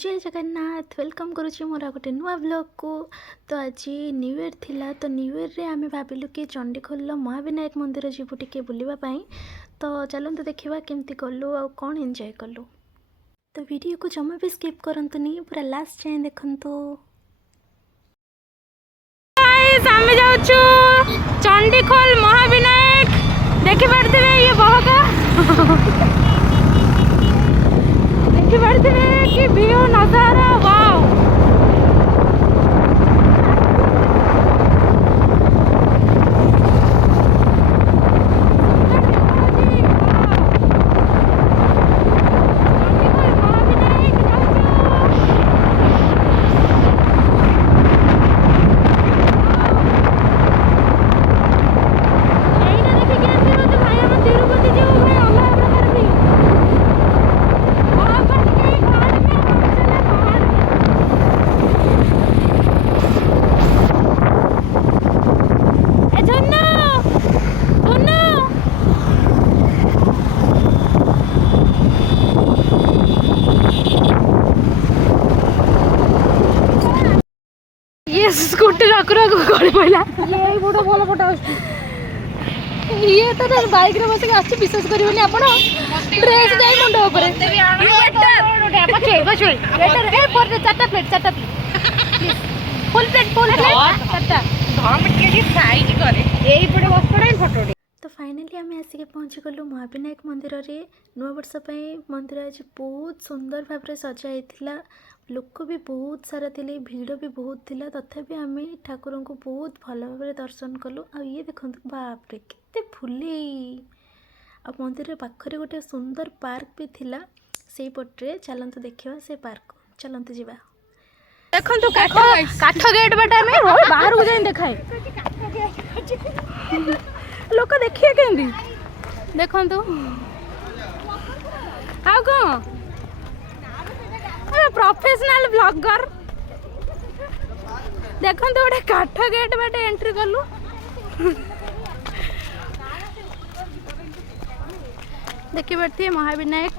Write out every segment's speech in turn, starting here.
जय जगन्नाथ वेलकम करुच्ची मोर गोटे नुआ ब्लॉग को। तो आज न्यू ईयर थिला तो न्यू ईयर रे आमे भाबिलु कि चंडीखोल महाविनायक मंदिर जीवु टिके बुलिबा पई। तो चलंतु देखिबा केमती गलु आ कोन एंजॉय कलु। तो वीडियो को जमा भी स्किप करंतुनी पूरा लास्ट जाए देखंतु। गाइस आमे जाउछु चंडीखोल महाविनायक देखि परथिबे ये बहका देखि परथिबे कि व्यू नजारा वाओ। स्कूटी रख रख गड़ी पड़ा ये फोटो भल फोटो ये तो बाइक रे बस आछि विश्वास करिवनी आपण ड्रेस जाई मुंड ऊपर चारटा प्लेट फुल प्लेट चारटा साइज करे एई पड़े बस पड़े फोटो। तो फाइनली आम आसिक पहुँची गलु महाविनायक मंदिर रे नुआ वर्ष मंदिर आज बहुत सुंदर भाव में सजा लोक भी बहुत सारा थिले भीड़ भी बहुत थिला तथापि आम ठाकुर को बहुत भल भाव दर्शन कलु। आ ये देखो बाप रे केते फुले आ मंदिर पाखरे गोटे सुंदर पार्क भी थिला से पटे चलतु देखा से पार्क चलतु जीवा देखो काठ गेट बाटे बाहर को जाए देखाए लोक देखिए केंदी देखो आउ कौन प्रोफेशनल ब्लॉगर देखो गोटे काठ गेट बाटे एंट्री कलु देखी पारे महाविनायक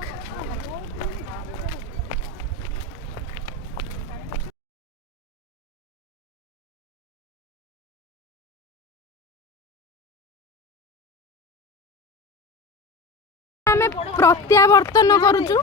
आमे प्रत्यावर्तन करूचु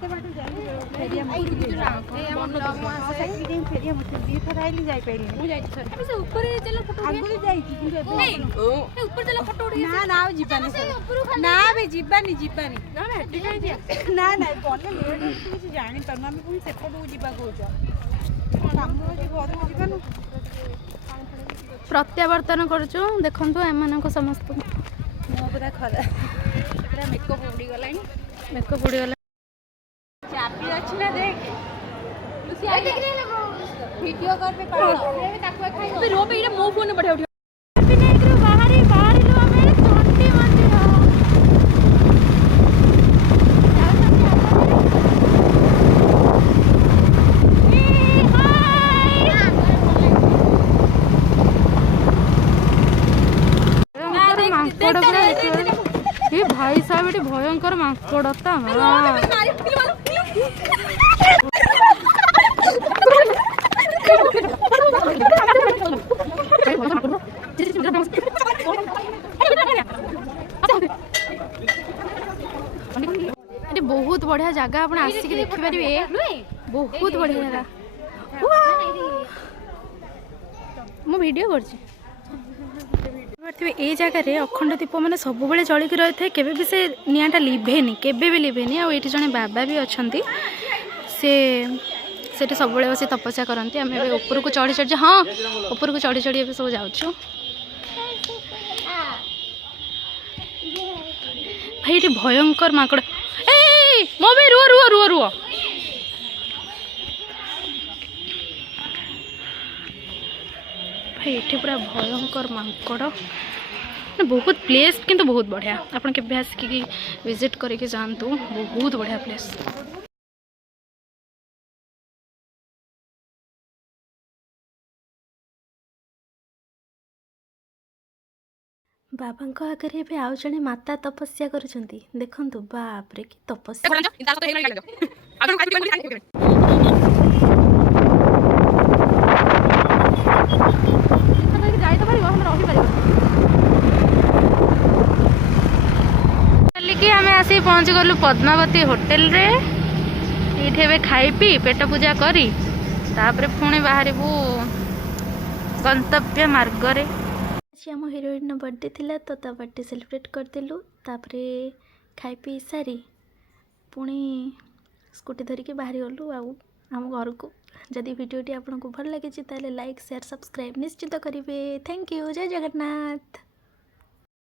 प्रत्यावर्तन करुचु देखु एम समस्त पूरा खरा मेकअप उड़ी गला चाबी अछि ना देख लुसी आ वीडियो कर पे पाड़ ताको खाइ तो रो पे मो फोन पठा उठी विनायक रो बाहर लो हमें चंडी मंदिर ये भाई साहब ये भयंकर मांकड़ता बहुत बढ़िया जगह आप आसिक देखिपारे बहुत बढ़िया जगह मु वीडियो करछि ए जगह अखंड दीप मैंने सब जलिक रही है केवे भी से निआटा लिभेनी केवे भी लिभेनी आ ये जड़े बाबा भी अच्छा से सब बस तपस्या करती आम ऊपर को चढ़ी चढ़ी हाँ ऊपर को चढ़ी चढ़ी सब जाऊँ भाई ये भयंकर माकड़ मो भाई रुआ रुआ रुआ रुआ भाई ये पूरा भयंकर माकड़ बहुत प्लेस किंतु बहुत बढ़िया आपन के आसिक विजिट करके जानतु बहुत बढ़िया प्लेस। बाबा आगे भी आउ जड़े माता तपस्या कर देखु बाप रे कि तपस्या चलिए आम आसी पहुँच गलु पद्मावती होटेल रे। ये खाई पी पेट पूजा करी तापरे पुणी बाहरबू गंतव्य मार्ग रे। आम हिरोइन बर्थडे थिला तो ता बर्थडे सेलिब्रेट करदेलु तापरे खाई पी सारी पुणी स्कूटी धरिकी बाहरी गलु आम घर को। जदि वीडियोटी आपको भल लगी ताले लाइक शेयर सब्सक्राइब निश्चित करेंगे। Thank you. जय जगन्नाथ।